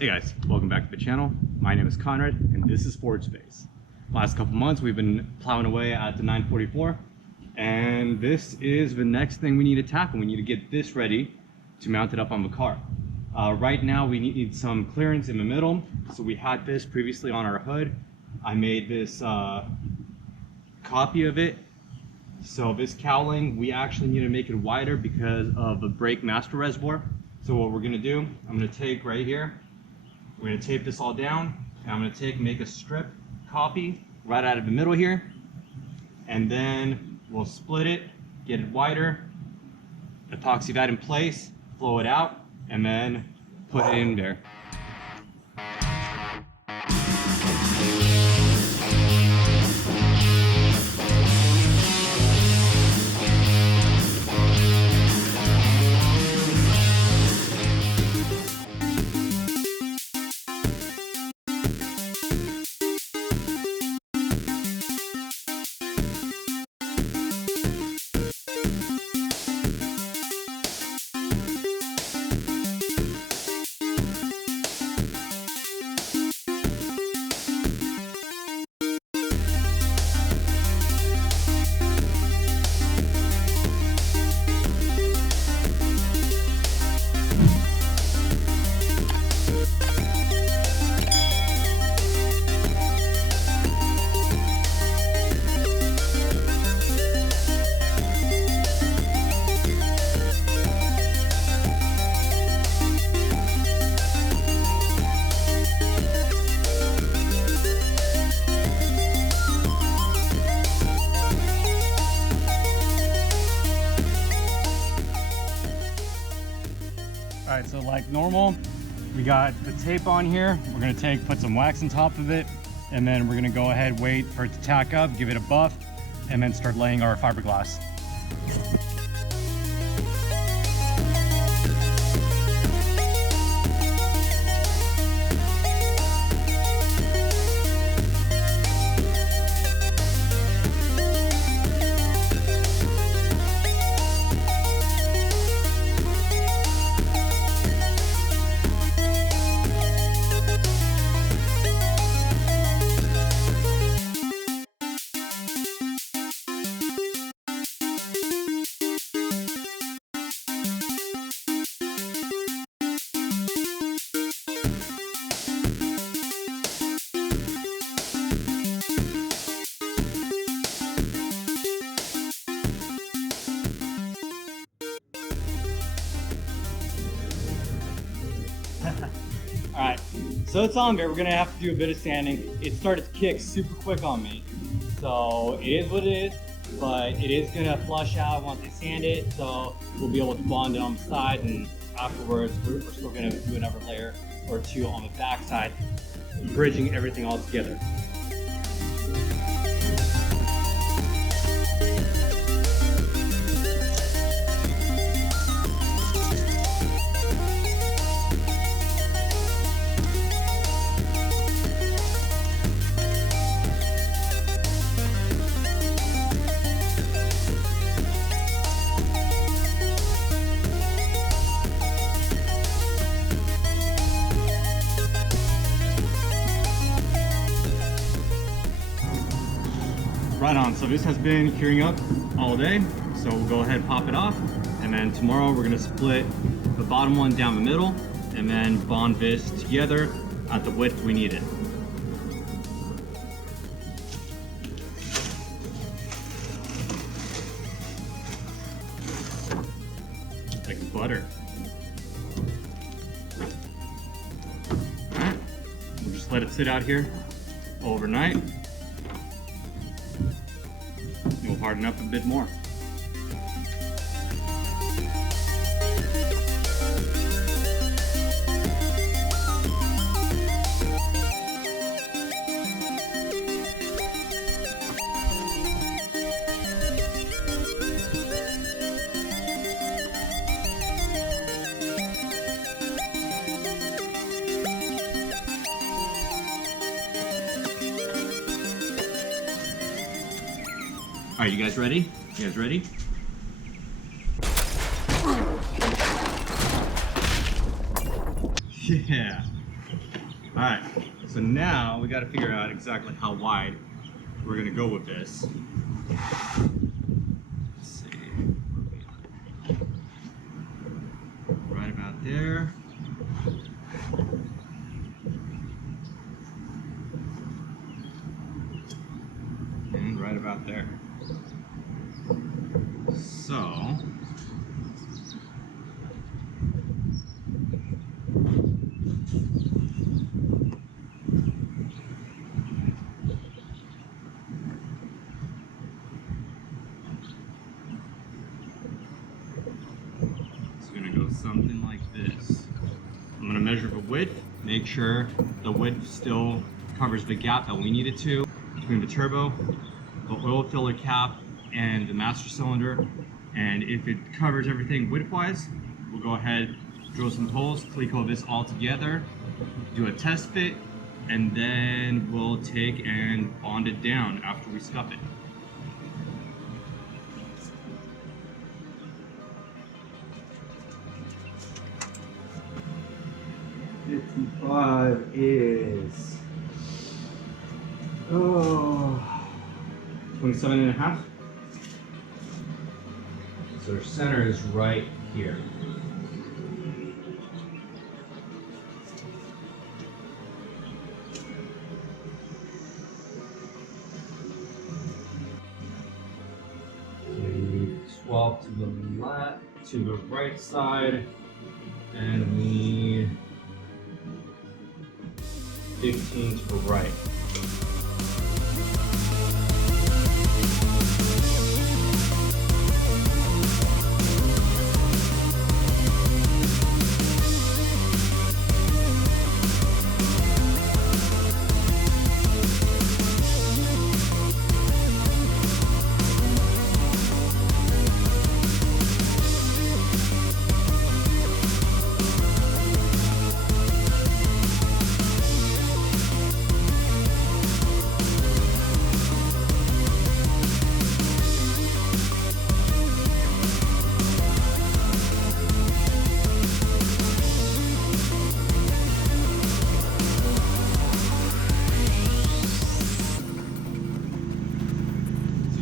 Hey guys, welcome back to the channel. My name is Conrad and this is Ford Space. Last couple months we've been plowing away at the 944 and this is the next thing we need to tackle. We need to get this ready to mount it up on the car. Right now we need some clearance in the middle, so we had this previously on our hood. I made this copy of it. So this cowling, we actually need to make it wider because of the brake master reservoir. So what we're gonna do, I'm gonna take right here, we're gonna tape this all down, and I'm gonna make a strip copy right out of the middle here, and then we'll split it, get it wider, epoxy that in place, flow it out, and then put it in there. Alright, so like normal, we got the tape on here. We're gonna put some wax on top of it, and then we're gonna go ahead, wait for it to tack up, give it a buff, and then start laying our fiberglass. Alright, so it's on there. We're gonna have to do a bit of sanding. It started to kick super quick on me, so it is what it is, but it is gonna flush out once I sand it, so we'll be able to bond it on the side, and afterwards we're still gonna do another layer or two on the back side, bridging everything all together. Right on, so this has been curing up all day, so we'll go ahead and pop it off, and then tomorrow we're gonna split the bottom one down the middle and then bond this together at the width we need it. Like butter. Alright, we'll just let it sit out here overnight. We'll harden up a bit more. All right, you guys ready? You guys ready? Yeah. Alright, so now we got to figure out exactly how wide we're going to go with this. Let's see. Right about there. And right about there. So, something like this. I'm going to measure the width, make sure the width still covers the gap that we need it to between the turbo, the oil filler cap, and the master cylinder. And if it covers everything width-wise, we'll go ahead, drill some holes, Cleco this all together, do a test fit, and then we'll take and bond it down after we scuff it. 55 is 27 and a half. So our center is right here. So we need 12 to the left, to the right side, and we need 15 to the right.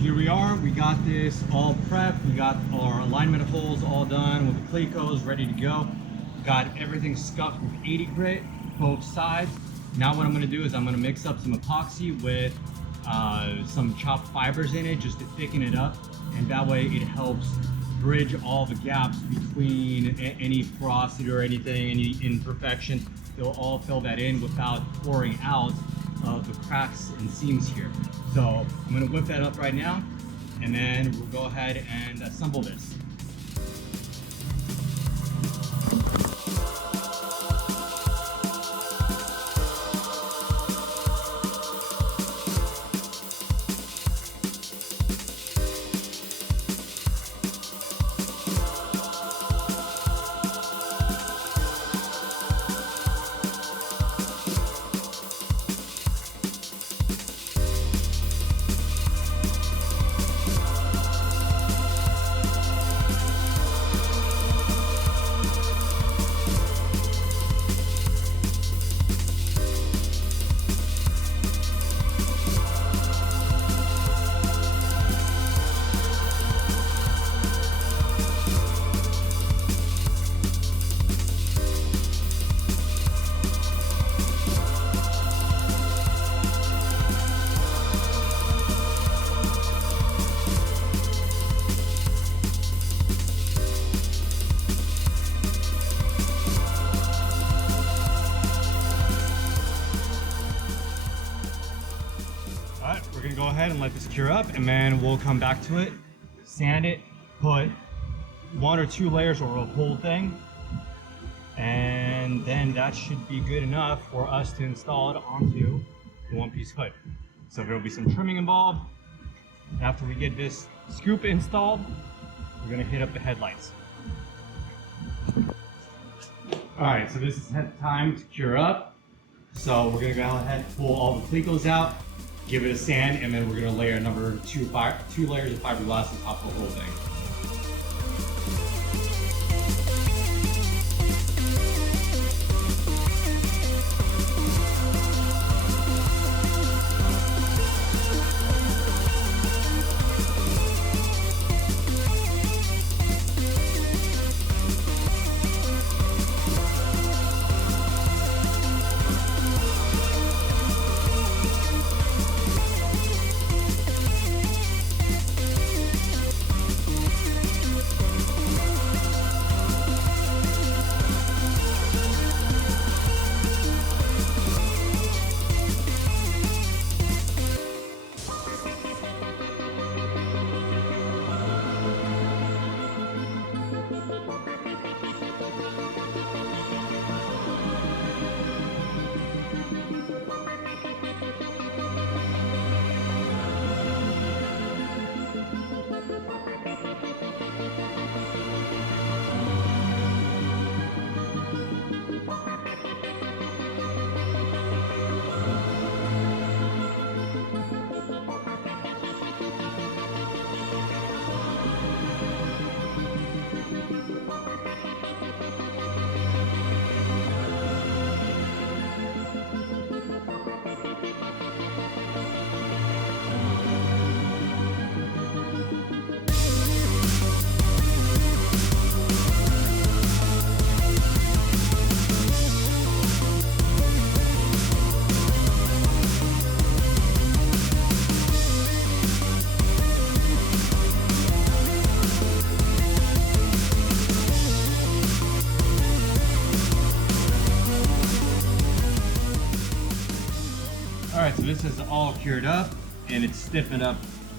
Here we are, we got this all prepped, we got our alignment holes all done with the Clecos ready to go. Got everything scuffed with 80 grit, both sides. Now what I'm gonna do is I'm gonna mix up some epoxy with some chopped fibers in it just to thicken it up, and that way it helps bridge all the gaps between any porosity or anything, any imperfection. They'll all fill that in without pouring out the cracks and seams here. So I'm gonna whip that up right now, and then we'll go ahead and assemble this. We're gonna go ahead and let this cure up, and then we'll come back to it, sand it, put 1 or 2 layers or a whole thing, and then that should be good enough for us to install it onto the one-piece hood. So there will be some trimming involved. After we get this scoop installed, we're gonna hit up the headlights. All right, so this is time to cure up. So we're gonna go ahead and pull all the Clecos out, give it a sand, and then we're gonna layer two layers of fiberglass on top of the whole thing. right, so this is all cured up and it's stiffened up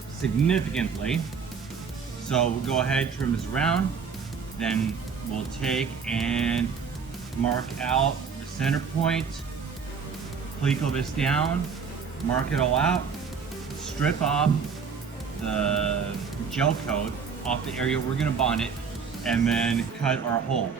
significantly. So we'll go ahead, trim this around, then we'll take and mark out the center point, pleco this down, mark it all out, strip off the gel coat off the area we're gonna bond it, and then cut our hole.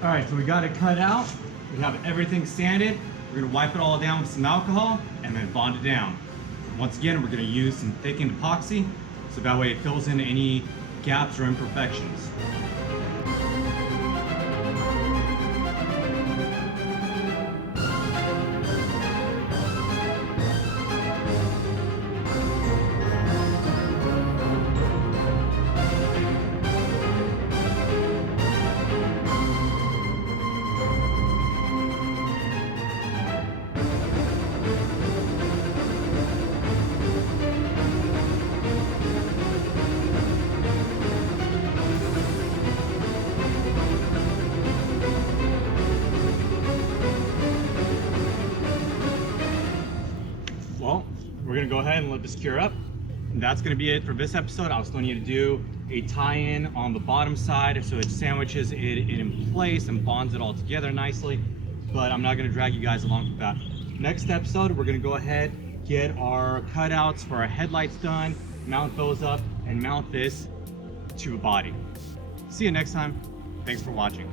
All right, so we got it cut out. We have everything sanded. We're gonna wipe it all down with some alcohol and then bond it down. Once again, we're gonna use some thickened epoxy, so that way it fills in any gaps or imperfections. Well, we're gonna go ahead and let this cure up. And that's gonna be it for this episode. I was going to do a tie-in on the bottom side so it sandwiches it in place and bonds it all together nicely, but I'm not gonna drag you guys along with that. Next episode, we're gonna go ahead, get our cutouts for our headlights done, mount those up, and mount this to a body. See you next time. Thanks for watching.